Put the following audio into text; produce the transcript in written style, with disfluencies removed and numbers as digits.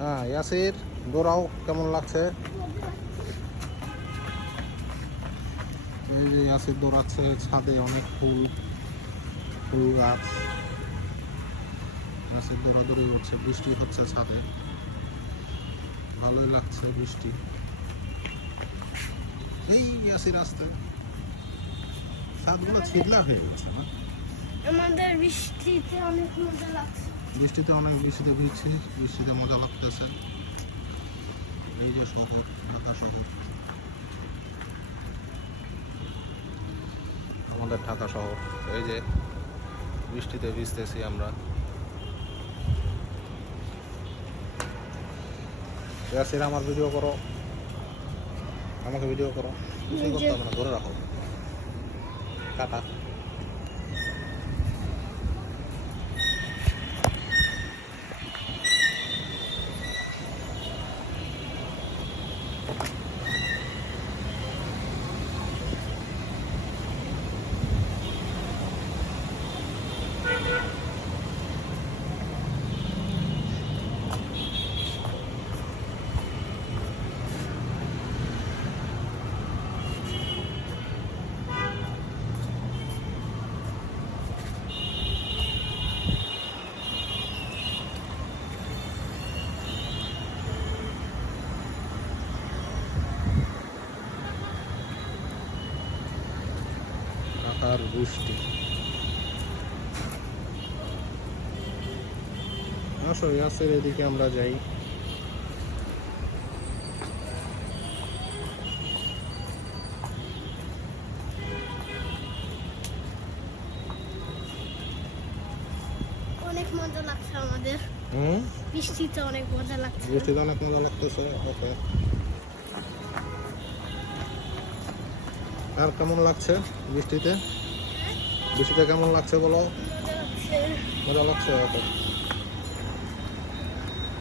হ্যাঁ ইয়াসির, দৌড়াও, কেমন লাগছে? এই যে ইয়াসির দৌড়াচ্ছে, ছাদে অনেক ফুল গাছ। ইয়াসির দৌড়াদৌড়ি করছে, বৃষ্টি হচ্ছে ছাদে, ভালোই লাগছে বৃষ্টি। এই ইয়াসির আসতে, ছাদগুলো ছিদলা হয়ে যাচ্ছে না? আমাদের বৃষ্টিতে অনেক মজা লাগছে। বৃষ্টিতে ভিজছি, বৃষ্টিতে মজা লাগতেছে। এই যে শহর, ঢাকা শহর, আমাদের ঢাকা শহর। এই যে বৃষ্টিতে ভিজতেছি আমরা। ইয়াসির আমার ভিডিও করো, আমাকে ভিডিও করো, কিছুই করতে হবে না, ধরে রাখো। টাটা। ঢাকার বৃষ্টি। আসো ইয়াসির, এদিকে আমরা যাই। অনেক মজা লাগছে আমাদের বৃষ্টিতে, অনেক মজা লাগছে। বৃষ্টিতে অনেক মজা লাগতেছে। ওকে, আর কেমন লাগছে বৃষ্টিতে? বৃষ্টিতে কেমন লাগছে বলো? মজা লাগছে। মজা লাগছে। ওকে।